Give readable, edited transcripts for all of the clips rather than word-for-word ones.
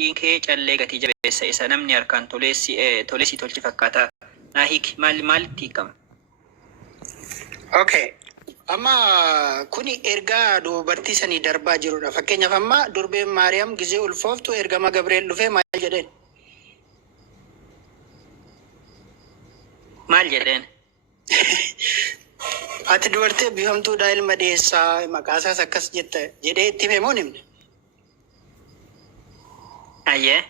mudhiin kee callee gatii jabeessa isa namni harkaan tolessi tolchi fakkaata naa hiiki maalitti hiikama? Okay. Amma kuni ergaa dubartii sanii darbaa jirudha. Fakkeenyaaf amma durbeen Maariyaam gizee ulfooftu ergama Gabriel dhufee maal jedheen? Maal jedheen? Ati dubartii biifamtuudha ilma deessaa maqaasaas akkas jetta jedhee itti hime moo himne? Ayyee.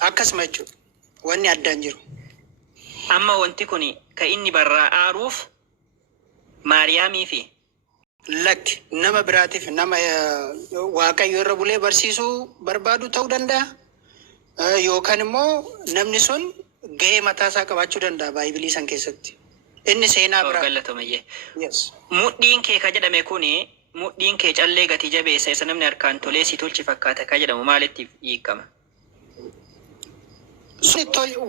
Akkasuma jechuudha. Wanni addaan jiru. Amma wanti kuni ka inni barraa aaruuf Maariyaamii fi lakki nama biraatiif nama waaqayyo irra bulee barsiisuu barbaadu ta'uu danda'a. Yookaan immoo namni sun gahee mataa isaa qabaachuu danda'a Baayibilii san keessatti. Inni seenaa biraa. Galatomayyee. Yes. Mudhiin kee ka jedhame kuni mudhiin kee callee gatii jabeessa isa namni harkaan tolessi tolchi fakkaata ka jedhamu maalitti hiikama?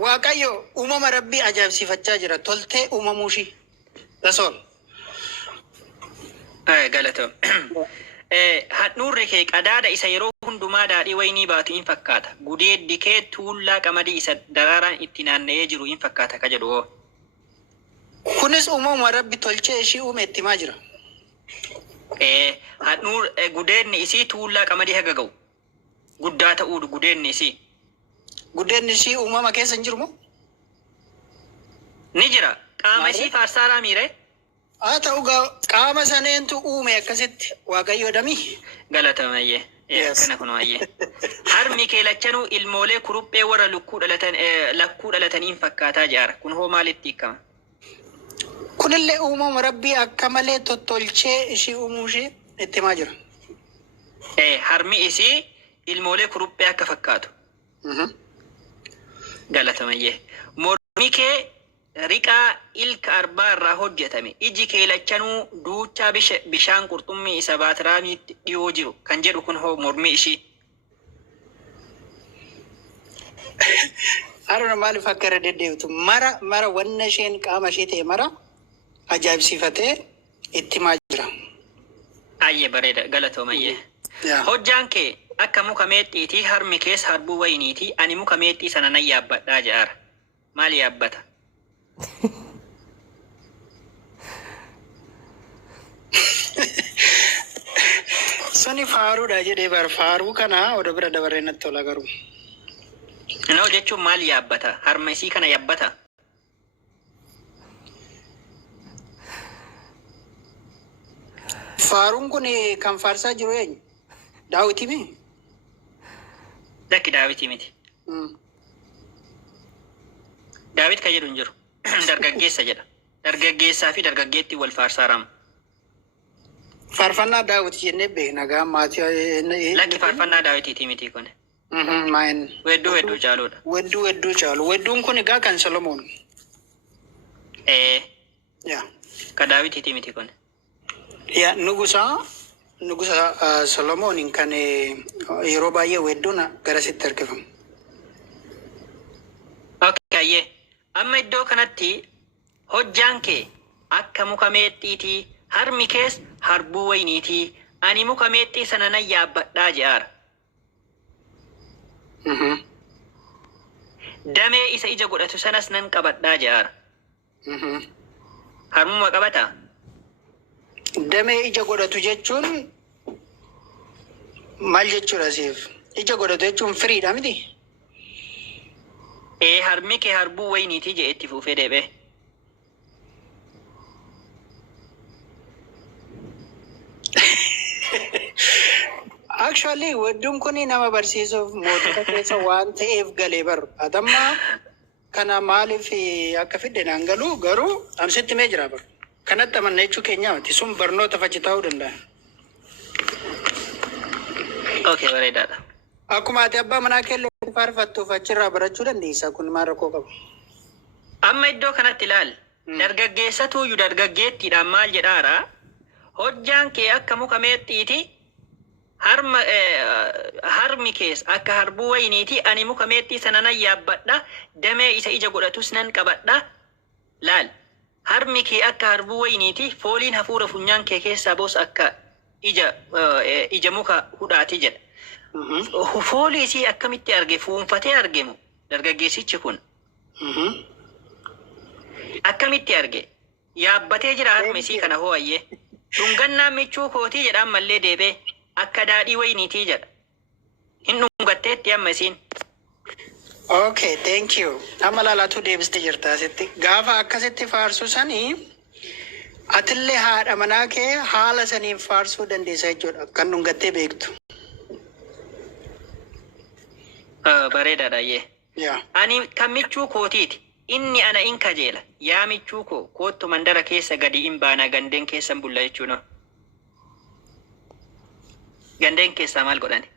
Waaqayyo uumama rabbii ajaa'ibsiifachaa jira. Toltee uumamuushii. That's all. Galatom. Handhuurri kee qadaada isa yeroo hundumaa daadhii waynii baatu in fakkaata. Gudeeddi kee tuullaa qamadii isa daraaraan itti naanna'ee jiru in fakkaata ka jedhu. Kunis uumama rabbi tolchee ishii uume itti maa jira? Gudeedni isii tuullaa qamadii haga ga'u. Guddaa ta'uudha gudeedni isii. Gudeedni ishii uumama keessa hin jiru moo? Ni jira. Qaama isii faarsaaraa miire? Haa ta'u qaama saneentu uume akkasitti waaqayyo damii. Galatomayyee. Kana kunumayyee. Harmi kee lachanuu ilmoolee kuruphee warra lakkuu dhalataniin fakkaataa jaara. Kun hoo maalitti hiikama? Kunillee uumama rabbii akka malee tottolchee ishii uumuushii itti maa jira? Harmi isii ilmoolee kuruphee akka fakkaatu. Galatomayyee. Mormi kee riqaa ilka arbaa irraa hojjetame. Iji kee lachanuu duuchaa bishaan qurxummii isa baatiraamiitti dhiyoo jiru kan jedhu kun hoo mormi ishii. Haroon maaliif akka irra deddeebitu mara wanna isheen qaama ishee ta'e mara ajaa'ibsiifatee itti maa jira. Ayyee bareeda galatoomayyee. Hojjaan kee akka muka meexxiitii harmi kees harbuu wayiniitii ani muka meexxii sana nan yaabbadhaa jedhaara. Maal yaabbata? Suni faaruudha jedhee bar faaruu kana oda bira dabaree natti tola garuu. Noo jechuun maal yaabbata? Harma isii kana yaabbata? Faaruun kun kan faarsaa jiru eenyu? Daawiti mi? Lakki Daawiti miti. Daawit ka jedhu hin jiru. Dargaggeessa jedha. Dargaggeessaa fi dargaggeetti wal faarsaarama. Faarfannaa Daawit jennee beekna gaa maatii. Lakki faarfannaa Daawitiiti miti kun. Maayin. Wedduu caaluudha. Wedduu caalu. Wedduun kun egaa kan Solomoon. Ka Daawitiiti miti kun. Nugusa Solomoon kan yeroo baay'ee wedduun garasitti argamu. Okay. Amma iddoo kanatti hojjaan kee akka muka meexxiitii harmi kees harbuu wayiniitii ani muka meexxii sana nan yaabbadhaa jedhaara. Damee isa ija godhatu sanas nan qabadhaa jedhaara. Harmuma qabataa? Damee ija godhatu jechuun maal jechuudha siif? Ija godhatu jechuun firiidha miti? Harmi kee harbuu wayiniitii jedhee itti fuufee deebi'e. Actually, wedduun kun nama barsiisuuf mootota keessa waan ta'eef galee baru. Atamma kana maaliif akka fidde naan galu garuu amsitti mee jira baru. Kanatti amanna jechuu keenya miti sun barnoota fachi ta'uu danda'a. Okay, bareedaadha. Akkuma ati abbaa manaa keellee faarfattuuf achirraa barachuu dandeessa kun maal rakkoo qabu. Amma iddoo kanatti ilaal. Dargaggeessatuuyyuu dargaggeettiidhaan maal jedhaara? Hojjaan kee akka muka meexxiiti. Harmi kees akka harbuu wayiniiti ani muka meexxii sana nan yaabbadha. Damee isa ija godhatus nan qabadha. Laal. Harmi kee akka harbuu wayiniiti. Fooliin hafuura funyaan kee keessaa boos akka ija muka hudhaati jedha. Foolii isii akkamitti arge fuunfatee argemu dargaggeessichi kun akkamitti arge yaabbatee jira harma isii kana hoo'ayyee dhungannaan michuu kootii jedhaan mallee deebee akka daadhii wayiniitii jedha hin dhungatteetti amma isiin. Okay, thank you. Amma laalatu deebiste jirta asitti. Gaafa akkasitti faarsu sanii atillee haadha manaa kee haala saniin faarsuu dandeessa jechuudha. Kan dhungattee beektu. Bareedaadha yee. Ani kan michuu kootiiti. Inni ana in kajeela. Yaa michuu koo koottu mandara keessa gadi in baana gandeen keessan bulla jechuudha. Gandeen keessaa maal godhani?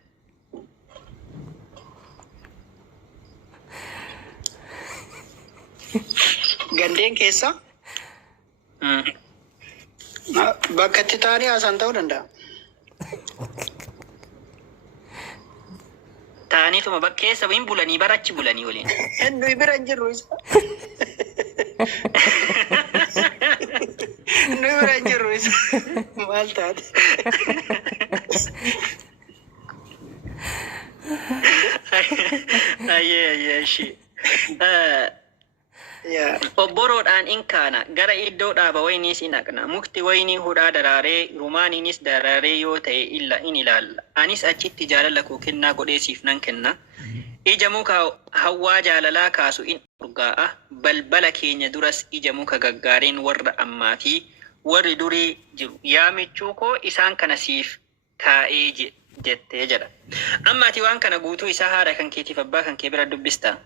Gandeen keessa bakka itti taa'anii haasan ta'uu danda'a. Taa'aniituma bakka keessa hin bulanii barachi bulanii waliin. Nuyi bira hin jirru isa. Nuyi bira hin jirru isa. Maal taate? Ayyee ishii. Obboroodhaan in kaana gara iddoo dhaaba wayiniis in dhaqna. Mukti wayinii hudhaa daraaree rumaaniinis daraaree yoo ta'e in ilaalla. Anis achitti jaalala koo kennaa godheesiif nan kenna. Ija muka hawwaa jaalalaa kaasu in urgaa'a. Balbala keenya duras ija muka gaggaariin warra ammaa fi warri durii jiru. Yaa michuu koo isaan kana siif kaa'ee jettee jedha. Amma ati waan kana guutuu isaa haadha kan keetiif abbaa kan kee bira dubbistaa?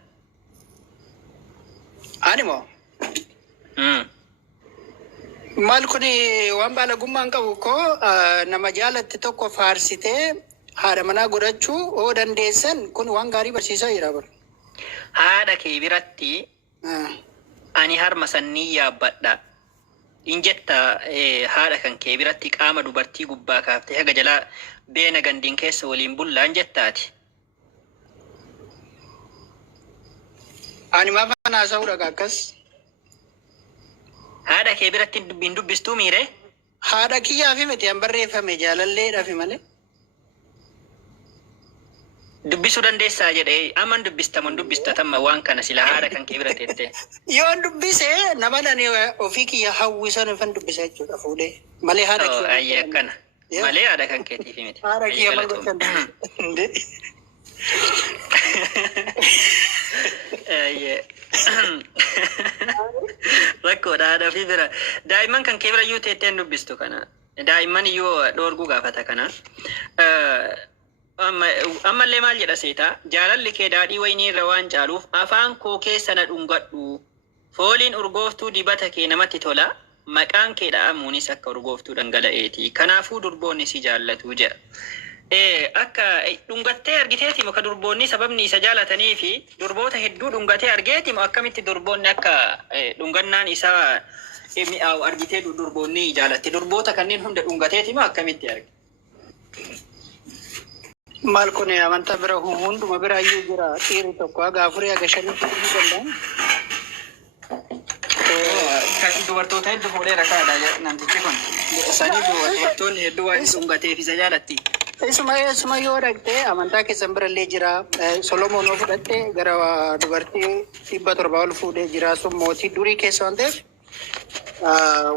Ani moo? Maal kuni waan baalagummaan qabu koo nama jaalatti tokko faarsitee haadha manaa godhachuu oo dandeessan kun waan gaarii barsiisaa jira bara. Haadha kee biratti ani harma sannii yaabbadha. Injetta haadha kan kee biratti qaama dubartii gubbaa kaaftee haga jalaa beena gandiin keessa waliin bullaan jettaati. Ani maaf haasa'uu dhagaa akkas? Haadha kee biratti hin dubbistuu miire? Haadha kiyyaa fi miti an barreeffame jaalalleedhaaf malee. Dubbisuu dandeessaa jedhee aman dubbistaman dubbistatamma waan kana sila haadha kan kee bira teettee. Yoo dubbise nama dhani ofii kiyya hawwisan ifan dubbisa jechuudha fuudhee. Malee haadha kiyya. Ayyee akkana. Malee haadha kan keetiif miti. Haadha kiyya maal gochan rakkoodha haadha fi bira. Daa'imman kan kee bira iyyuu teetteen dubbistu kana. Daa'imman iyyuu dhoorguu gaafata kana. Ammallee maal jedha seetaa? Jaalalli kee daadhii wayinii irra waan caaluuf afaan koo keessa na dhungadhu. Fooliin urgooftuu dibata kee namatti tola. Maqaan kee dha'amuunis akka urgooftuu dhangala'eeti. Kanaafuu durboonni si jaallatu jedha. Akka dhungattee argiteeti muka durboonni sababni isa jaalatanii fi durboota hedduu dhungatee argeeti moo akkamitti durboonni akka dhungannaan isaa mi'aawu argitee durboonni jaalatte? Durboota kanneen hunda dhungateeti moo akkamitti arge? Maal kun amantaa bira hunduma bira iyyuu jira. Dhiirri tokko haga afurii haga shanii fudhachuu danda'an. Kan dubartoota hedduu fuudhee rakkaadha namtichi kun. Sanii dubartoonni hedduu waan dhungateef isa jaalatti. Isuma yoo dhaqxee amantaa keessan bira illee jira. Solomoon yoo fudhatte gara dubartii 700 ol fuudhee jira. Sun mootii durii keessa waan ta'eef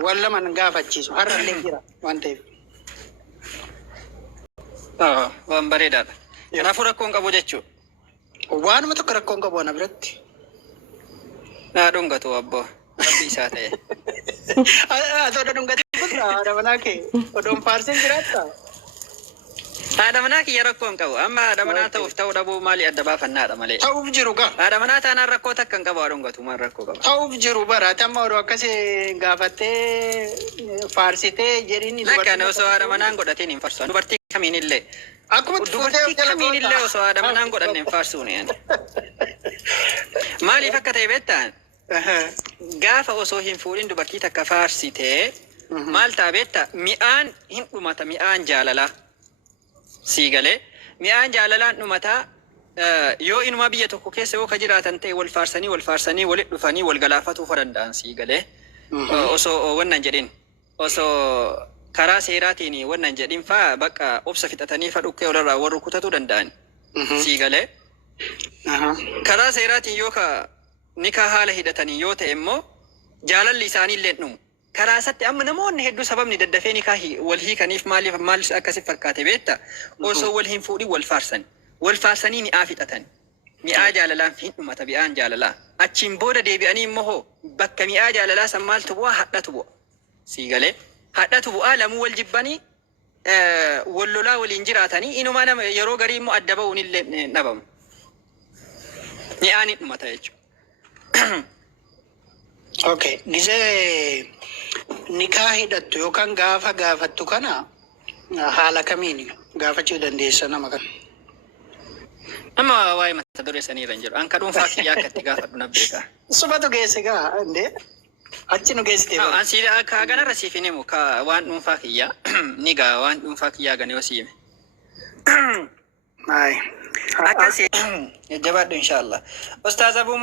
waan laman gaafachiisu. Har'a illee jira waan ta'eef. Waan bareedaadha. Kanaafuu rakkoon qabu jechuudha. Waanuma tokko rakkoon qabu ana biratti. Naa dhungatu abboo. Rabbi isaa ta'e. Atoo dhungatee fuudhaa haadha manaa kee odoon faarsin jiraatta. Haadha manaa kiyya rakkoon qabu. Amma haadha manaa ta'uuf ta'uu dhabuu maali adda baafannaadha malee. Ta'uuf jiru gaa. Haadha manaa taanaan rakkoo takka hin qabu haa dhungatu maal rakkoo qaba. Ta'uuf jiru baraate amma odoo akkasii gaafattee faarsitee jedhiin. Lakkaan osoo haadha manaan godhatiin hin faarsu. Dubartii kamiin illee. Akkuma dubartii kamiin illee osoo haadha manaan godhanne hin faarsuun. Maaliif akka ta'e beektaan? Gaafa osoo hin fuudhin dubartii takka faarsitee maal ta'a beektaa? Mi'aan hin dhumata mi'aan jaalalaa. Siigalee mi'aan jaalalaan dhumataa yoo inuma biyya tokko keessa yoo ka jiraatan ta'e wal faarsanii walitti dhufanii wal galaafatuu danda'an siigalee osoo wannan jedhin osoo karaa seeraatiin wannan jedhin faa bakka obsa fixatanii fa dhukkee walirraa warra kutatu danda'an. Sii galee. Karaa seeraatiin yoo ka nikaa haala hidhatanii yoo ta'e immoo jaalalli isaanii illee dhumu. Karaa isatti amma namoonni hedduu sababni daddafee nikaa wal hiikaniif maaliif akkasif fakkaate beekta osoo wal hin fuudhin wal faarsanii mi'aa fixatan. Mi'aa jaalalaan fi dhumata mi'aan jaalalaa. Achiin booda deebi'anii immoo bakka mi'aa jaalalaa san maaltu bu'aa hadhatu bu'a. Sii galee hadhatu bu'aa lamuu wal jibbanii wal lolaa waliin jiraatanii inumaa nama yeroo garii immoo adda ba'uun illee dhabamu. Mi'aan dhumata jechuudha. Okay, gisee nikaa hidhattu yookaan gaafa gaafattu kana haala kamiin gaafachuu dandeessa nama kana? Nama waa'ee mata duree sanii irra hin jiru. Anka dhuunfaa kiyyaa akka itti gaafadhu na beeka. Subatu geesse gaa indee achi nu geessitee bara. Ansi akka ganarra siif hin himu ka waan dhuunfaa kiyyaa ni gaa waan dhuunfaa kiyyaa gane yoo siime. Akkasii jabaadhu inshaallah. Ustaaz Abuu